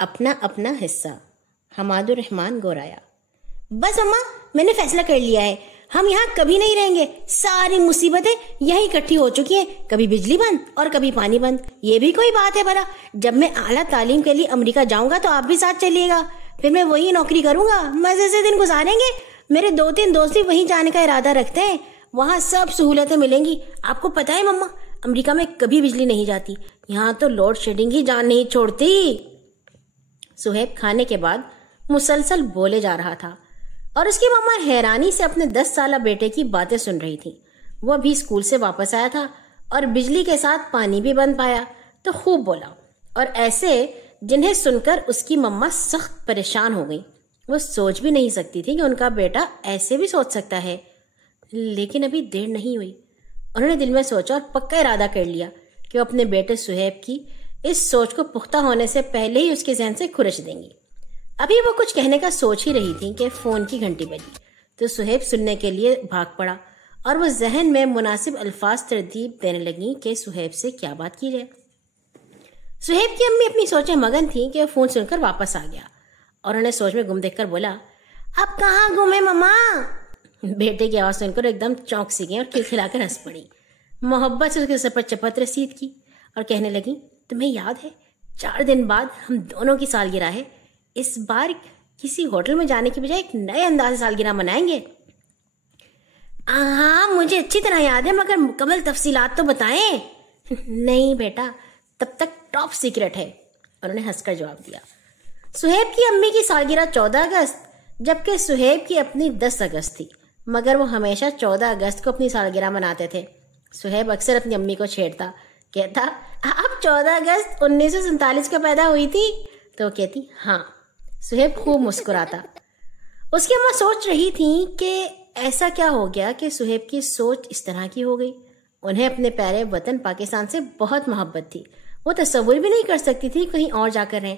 اپنا اپنا حصہ. حماد الرحمن گورایا. بس اماں میں نے فیصلہ کر لیا ہے, ہم یہاں کبھی نہیں رہیں گے. ساری مصیبتیں یہی اکٹھی ہو چکی ہیں, کبھی بجلی بند اور کبھی پانی بند. یہ بھی کوئی بات ہے بھلا؟ جب میں اعلیٰ تعلیم کے لیے امریکہ جاؤں گا تو آپ بھی ساتھ چلیے گا, پھر میں وہی نوکری کروں گا, مزے سے دن گزاریں گے. میرے 2-3 دوست بھی وہیں جانے کا ارادہ رکھتے ہیں, وہاں سب سہولتیں ملیں گی. آپ کو پتہ ہے مما, امریکہ میں کبھی بجلی نہیں جاتی, یہاں تو لوڈ شیڈنگ ہی جان نہیں چھوڑتی. سہیب کھانے کے بعد مسلسل بولے جا رہا تھا اور اس کی ماما حیرانی سے اپنے 10 سالہ بیٹے کی باتیں سن رہی تھی. وہ بھی اسکول سے واپس آیا تھا اور بجلی کے ساتھ پانی بھی بند پایا تو خوب بولا, اور ایسے جنہیں سن کر اس کی مما سخت پریشان ہو گئی. وہ سوچ بھی نہیں سکتی تھی کہ ان کا بیٹا ایسے بھی سوچ سکتا ہے. لیکن ابھی دیر نہیں ہوئی. انہوں نے دل میں سوچا اور پکا ارادہ کر لیا کہ وہ اپنے بیٹے سہیب کی اس سوچ کو پختہ ہونے سے پہلے ہی اس کے ذہن سے کھرچ دیں گی. ابھی وہ کچھ کہنے کا سوچ ہی رہی تھی کہ فون کی گھنٹی بجی تو سہیب سننے کے لیے بھاگ پڑا اور وہ ذہن میں مناسب الفاظ ترتیب دینے لگی کہ سہیب سے کیا بات کی جائے. سہیب کی امی اپنی سوچیں مگن تھی کہ فون سن کر واپس آ گیا اور انہیں سوچ میں گم دیکھ کر بولا, اب کہاں گھومے مما؟ بیٹے کی آواز سن کر ایک دم چونک سی گئی اور کھلکھلا کر ہنس پڑی. محبت سے اس کے سر پر چپت رسید کی اور کہنے لگی, تمہیں یاد ہے 4 دن بعد ہم دونوں کی سالگرہ ہے, اس بار کسی ہوٹل میں جانے کی بجائے ایک نئے انداز سے سالگرہ منائیں گے. ہاں مجھے اچھی طرح یاد ہے, مگر مکمل تفصیلات تو بتائیں. نہیں بیٹا, تب تک ٹاپ سیکرٹ ہے, انہوں نے ہنس کر جواب دیا. سہیب کی امی کی سالگرہ 14 اگست جبکہ سہیب کی اپنی 10 اگست تھی, مگر وہ ہمیشہ 14 اگست کو اپنی سالگرہ مناتے تھے. سہیب اکثر اپنی امی کو چھیڑتا, کہتا آپ 14 اگست 1947 کو پیدا ہوئی تھی؟ تو وہ کہتی ہاں. سہیب خوب مسکراتا. اس کی اماں سوچ رہی تھی کہ ایسا کیا ہو گیا کہ سہیب کی سوچ اس طرح کی ہو گئی. انہیں اپنے پیارے وطن پاکستان سے بہت محبت تھی, وہ تصور بھی نہیں کر سکتی تھی کہیں اور جا کر رہیں.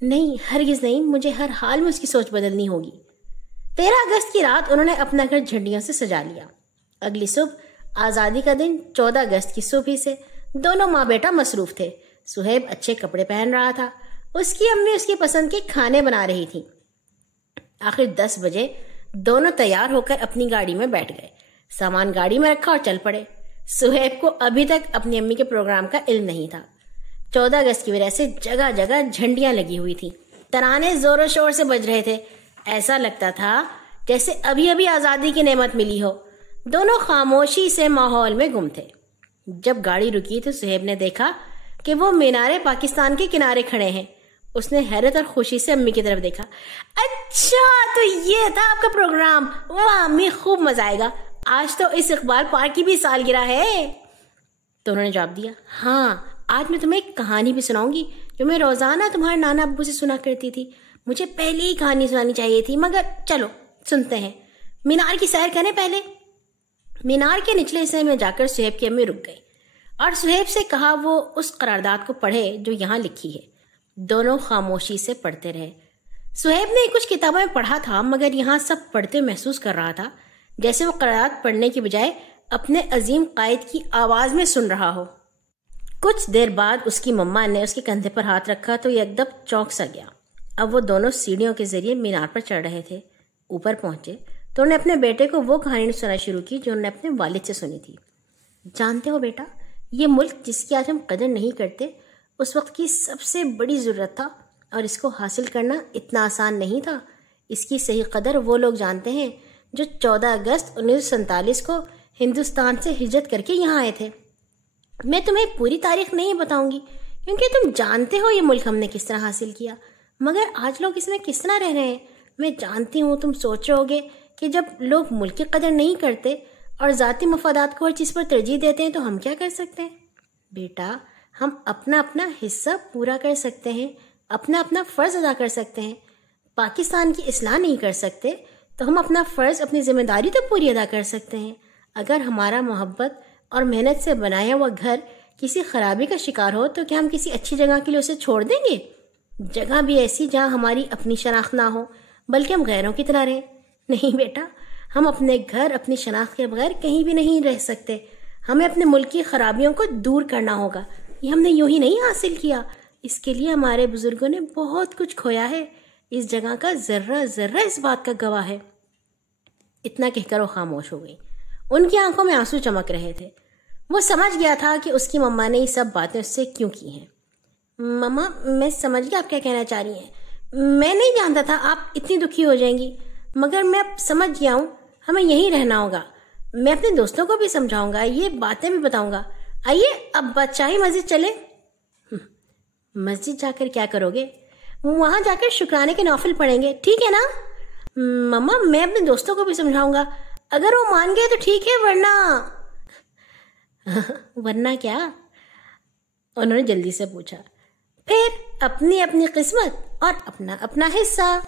نہیں, ہرگز نہیں, مجھے ہر حال میں اس کی سوچ بدلنی ہوگی. 13 اگست کی رات انہوں نے اپنا گھر جھنڈیوں سے سجا لیا. اگلی صبح آزادی کا دن 14 اگست کی صبح ہی سے دونوں ماں بیٹا مصروف تھے. سہیب اچھے کپڑے پہن رہا تھا, اس کی امی اس کی پسند کے کھانے بنا رہی تھی. آخر 10 بجے دونوں تیار ہو کر اپنی گاڑی میں بیٹھ گئے, سامان گاڑی میں رکھا اور چل پڑے. سہیب کو ابھی تک اپنی امی کے پروگرام کا علم نہیں تھا. 14 اگست کی وجہ سے جگہ جگہ جھنڈیاں لگی ہوئی تھی, ترانے زور و شور سے بج رہے تھے. ایسا لگتا تھا جیسے ابھی ابھی آزادی کی نعمت ملی ہو. دونوں خاموشی سے ماحول میں گم تھے. جب گاڑی رکی تو سہیب نے دیکھا کہ وہ مینار پاکستان کے کنارے کھڑے ہیں. اس نے حیرت اور خوشی سے امی کی طرف دیکھا. اچھا, تو یہ تھا آپ کا پروگرام, واہ امی خوب مزہ آئے گا, آج تو اس اقبال پارک کی بھی سالگرہ ہے. تو انہوں نے جواب دیا, ہاں آج میں تمہیں ایک کہانی بھی سناؤں گی جو میں روزانہ تمہارے نانا ابو سے سنا کرتی تھی. مجھے پہلے ہی کہانی سنانی چاہیے تھی, مگر چلو سنتے ہیں. مینار کی سیر کریں. پہلے مینار کے نچلے حصے میں جا کر سہیب کی امی رک گئی اور سہیب سے کہا وہ اس قرارداد کو پڑھے جو یہاں لکھی ہے. دونوں خاموشی سے پڑھتے رہے. سہیب نے کچھ کتابوں میں پڑھا تھا, مگر یہاں سب پڑھتے محسوس کر رہا تھا جیسے وہ قرارداد پڑھنے کی بجائے اپنے عظیم قائد کی آواز میں سن رہا ہو. کچھ دیر بعد اس کی مما نے اس کے کندھے پر ہاتھ رکھا تو یہ ایک دم چونک سا گیا. اب وہ دونوں سیڑھیوں کے ذریعے مینار پر چڑھ رہے تھے. اوپر پہنچے تو انہوں نے اپنے بیٹے کو وہ کہانی سنا شروع کی جو انہوں نے اپنے والد سے سنی تھی. جانتے ہو بیٹا, یہ ملک جس کی آج ہم قدر نہیں کرتے اس وقت کی سب سے بڑی ضرورت تھا, اور اس کو حاصل کرنا اتنا آسان نہیں تھا. اس کی صحیح قدر وہ لوگ جانتے ہیں جو 14 اگست 1947 کو ہندوستان سے ہجرت کر کے یہاں آئے تھے. میں تمہیں پوری تاریخ نہیں بتاؤں گی کیونکہ تم جانتے ہو یہ ملک ہم نے کس طرح حاصل کیا, مگر آج لوگ اس میں کس طرح رہ رہے ہیں. میں جانتی ہوں تم سوچ رہے ہوگے کہ جب لوگ ملک کی قدر نہیں کرتے اور ذاتی مفادات کو ہر چیز پر ترجیح دیتے ہیں تو ہم کیا کر سکتے ہیں. بیٹا, ہم اپنا اپنا حصہ پورا کر سکتے ہیں, اپنا اپنا فرض ادا کر سکتے ہیں. پاکستان کی اصلاح نہیں کر سکتے تو ہم اپنا فرض, اپنی ذمہ داری تو پوری ادا کر سکتے ہیں. اگر ہمارا محبت اور محنت سے بنایا ہوا گھر کسی خرابی کا شکار ہو تو کیا ہم کسی اچھی جگہ کے لیے اسے چھوڑ دیں گے؟ جگہ بھی ایسی جہاں ہماری اپنی شناخت نہ ہو بلکہ ہم غیروں کی طرح رہیں. نہیں بیٹا, ہم اپنے گھر اپنی شناخت کے بغیر کہیں بھی نہیں رہ سکتے. ہمیں اپنے ملک کی خرابیوں کو دور کرنا ہوگا. یہ ہم نے یوں ہی نہیں حاصل کیا, اس کے لیے ہمارے بزرگوں نے بہت کچھ کھویا ہے، اس جگہ کا ذرہ ذرہ اس بات کا گواہ ہے۔ اتنا کہہ کر وہ خاموش ہو گئی۔ ان کی آنکھوں میں آنسو چمک رہے تھے۔ وہ سمجھ گیا تھا کہ اس کی مما نے یہ سب باتیں اس سے کیوں کی ہیں۔ مما، میں سمجھ گیا آپ کیا کہنا چاہ رہی ہیں، میں نہیں جانتا تھا آپ اتنی دکھی ہو جائیں گی، مگر میں اب سمجھ گیا ہوں، ہمیں یہیں رہنا ہوگا۔ میں اپنے دوستوں کو بھی سمجھاؤں گا، یہ باتیں بھی بتاؤں گا۔ آئیے اب بادشاہی مسجد چلے۔ مسجد جا کر کیا کرو گے؟ وہاں جا کر شکرانے کے نوافل پڑھیں گے، ٹھیک ہے نا؟ مما، میں اپنے دوستوں کو بھی سمجھاؤں گا، اگر وہ مان گئے تو ٹھیک ہے، ورنہ کیا؟ انہوں نے جلدی سے پوچھا۔ پھر اپنی اپنی قسمت اور اپنا اپنا حصہ۔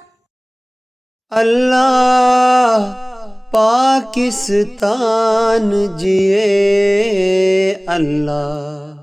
اللہ پاکستان جیے اللہ۔